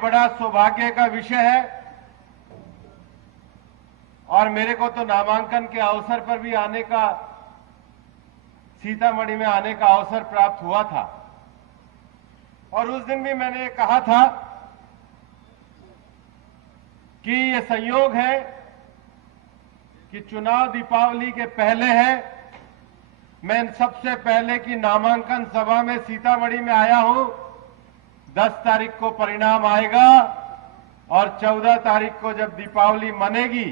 बड़ा सौभाग्य का विषय है और मेरे को तो नामांकन के अवसर पर भी आने का, सीतामढ़ी में आने का अवसर प्राप्त हुआ था और उस दिन भी मैंने कहा था कि ये संयोग है कि चुनाव दीपावली के पहले है। मैं सबसे पहले की नामांकन सभा में सीतामढ़ी में आया हूं। 10 तारीख को परिणाम आएगा और 14 तारीख को जब दीपावली मनेगी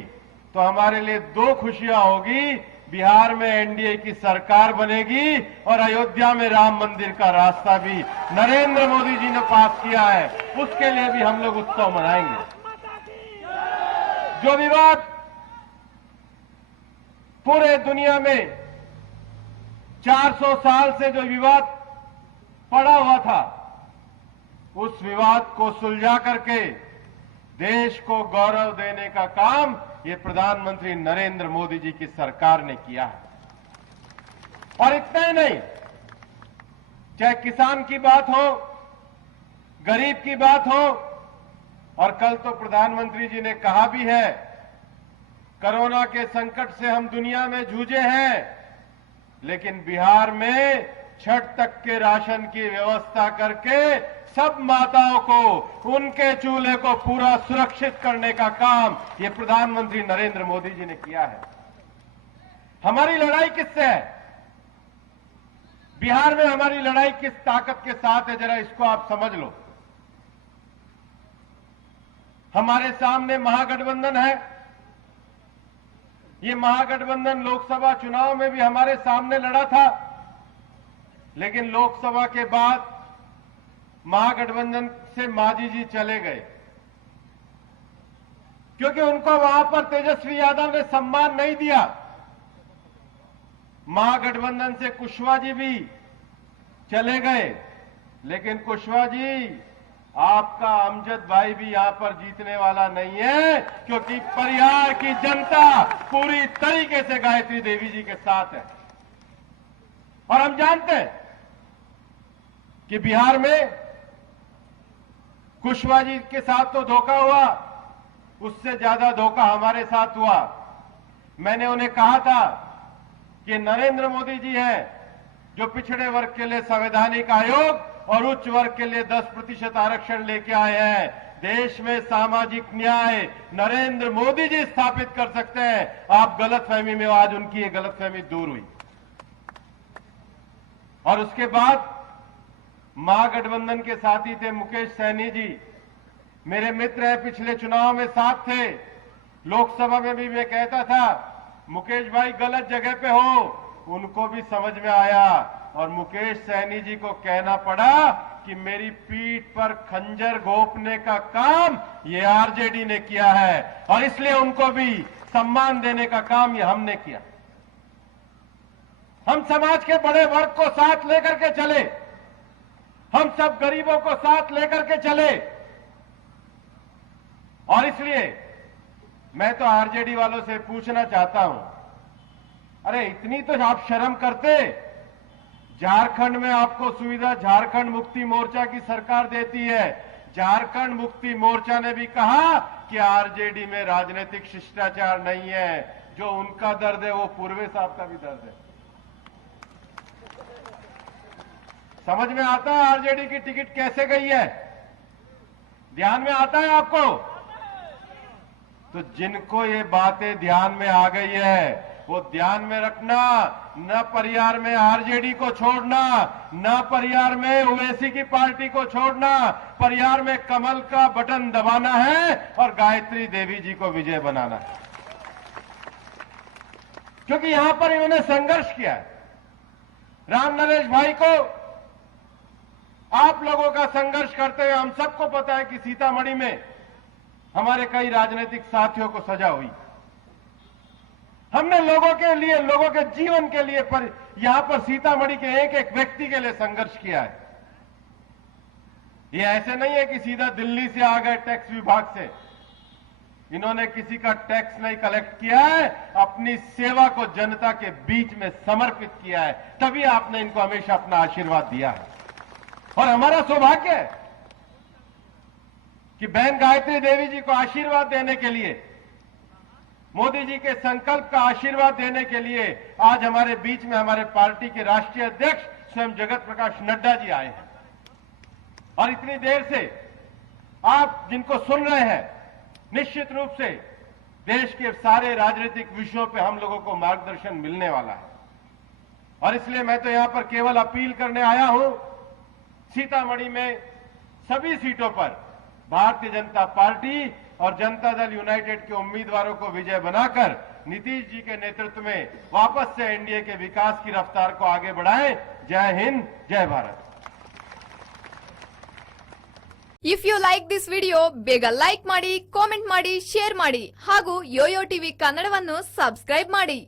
तो हमारे लिए 2 खुशियां होगी। बिहार में एनडीए की सरकार बनेगी और अयोध्या में राम मंदिर का रास्ता भी नरेंद्र मोदी जी ने पास किया है, उसके लिए भी हम लोग उत्सव मनाएंगे। जो विवाद पूरे दुनिया में 400 साल से जो विवाद पड़ा हुआ था, उस विवाद को सुलझा करके देश को गौरव देने का काम ये प्रधानमंत्री नरेंद्र मोदी जी की सरकार ने किया है। और इतना ही नहीं, चाहे किसान की बात हो, गरीब की बात हो, और कल तो प्रधानमंत्री जी ने कहा भी है, कोरोना के संकट से हम दुनिया में जूझे हैं, लेकिन बिहार में छठ तक के राशन की व्यवस्था करके सब माताओं को, उनके चूल्हे को पूरा सुरक्षित करने का काम ये प्रधानमंत्री नरेंद्र मोदी जी ने किया है। हमारी लड़ाई किससे है? बिहार में हमारी लड़ाई किस ताकत के साथ है, जरा इसको आप समझ लो। हमारे सामने महागठबंधन है। ये महागठबंधन लोकसभा चुनाव में भी हमारे सामने लड़ा था, लेकिन लोकसभा के बाद महागठबंधन से मांझी जी चले गए क्योंकि उनको वहां पर तेजस्वी यादव ने सम्मान नहीं दिया। महागठबंधन से कुशवाहा जी भी चले गए, लेकिन कुशवाहा जी, आपका अमजद भाई भी यहां पर जीतने वाला नहीं है, क्योंकि परिहार की जनता पूरी तरीके से गायत्री देवी जी के साथ है। और हम जानते हैं कि बिहार में कुशवाहा जी के साथ तो धोखा हुआ, उससे ज्यादा धोखा हमारे साथ हुआ। मैंने उन्हें कहा था कि नरेंद्र मोदी जी हैं जो पिछड़े वर्ग के लिए संवैधानिक आयोग और उच्च वर्ग के लिए 10% आरक्षण लेके आए हैं। देश में सामाजिक न्याय नरेंद्र मोदी जी स्थापित कर सकते हैं। आप गलतफहमी में, आज उनकी ये गलतफहमी दूर हुई। और उसके बाद महागठबंधन के साथी थे मुकेश सहनी जी, मेरे मित्र हैं, पिछले चुनाव में साथ थे। लोकसभा में भी मैं कहता था मुकेश भाई गलत जगह पे हो, उनको भी समझ में आया और मुकेश सहनी जी को कहना पड़ा कि मेरी पीठ पर खंजर घोंपने का काम ये आरजेडी ने किया है और इसलिए उनको भी सम्मान देने का काम ये हमने किया। हम समाज के बड़े वर्ग को साथ लेकर के चले, हम सब गरीबों को साथ लेकर के चले। और इसलिए मैं तो आरजेडी वालों से पूछना चाहता हूं, अरे इतनी तो आप शर्म करते। झारखंड में आपको सुविधा झारखंड मुक्ति मोर्चा की सरकार देती है। झारखंड मुक्ति मोर्चा ने भी कहा कि आरजेडी में राजनीतिक शिष्टाचार नहीं है। जो उनका दर्द है वो पूर्वे साहब का भी दर्द है। समझ में आता है आरजेडी की टिकट कैसे गई है? ध्यान में आता है आपको? तो जिनको ये बातें ध्यान में आ गई है वो ध्यान में रखना, न परियार में आरजेडी को छोड़ना, न परियार में ओवैसी की पार्टी को छोड़ना। परियार में कमल का बटन दबाना है और गायत्री देवी जी को विजय बनाना है, क्योंकि यहां पर इन्होंने संघर्ष किया है। राम नरेश भाई को, आप लोगों का संघर्ष करते हुए हम सबको पता है कि सीतामढ़ी में हमारे कई राजनीतिक साथियों को सजा हुई। हमने लोगों के लिए, लोगों के जीवन के लिए यहां पर सीतामढ़ी के एक एक व्यक्ति के लिए संघर्ष किया है। ये ऐसे नहीं है कि सीधा दिल्ली से आ गए टैक्स विभाग से। इन्होंने किसी का टैक्स नहीं कलेक्ट किया है, अपनी सेवा को जनता के बीच में समर्पित किया है, तभी आपने इनको हमेशा अपना आशीर्वाद दिया है। और हमारा सौभाग्य है कि बहन गायत्री देवी जी को आशीर्वाद देने के लिए, मोदी जी के संकल्प का आशीर्वाद देने के लिए आज हमारे बीच में हमारे पार्टी के राष्ट्रीय अध्यक्ष स्वयं जगत प्रकाश नड्डा जी आए हैं। और इतनी देर से आप जिनको सुन रहे हैं, निश्चित रूप से देश के सारे राजनीतिक विषयों पे हम लोगों को मार्गदर्शन मिलने वाला है। और इसलिए मैं तो यहां पर केवल अपील करने आया हूं, सीतामढ़ी में सभी सीटों पर भारतीय जनता पार्टी और जनता दल यूनाइटेड के उम्मीदवारों को विजय बनाकर नीतीश जी के नेतृत्व में वापस से एनडीए के विकास की रफ्तार को आगे बढ़ाएं। जय हिंद, जय Bharat. If you like this video ಬೇಗ ಲೈಕ್ ಮಾಡಿ, ಕಾಮೆಂಟ್ ಮಾಡಿ, ಶೇರ್ ಮಾಡಿ ಹಾಗೂ ಯೋಯೋ ಟಿವಿ ಕನ್ನಡವನ್ನು ಸಬ್ಸ್ಕ್ರೈಬ್ ಮಾಡಿ.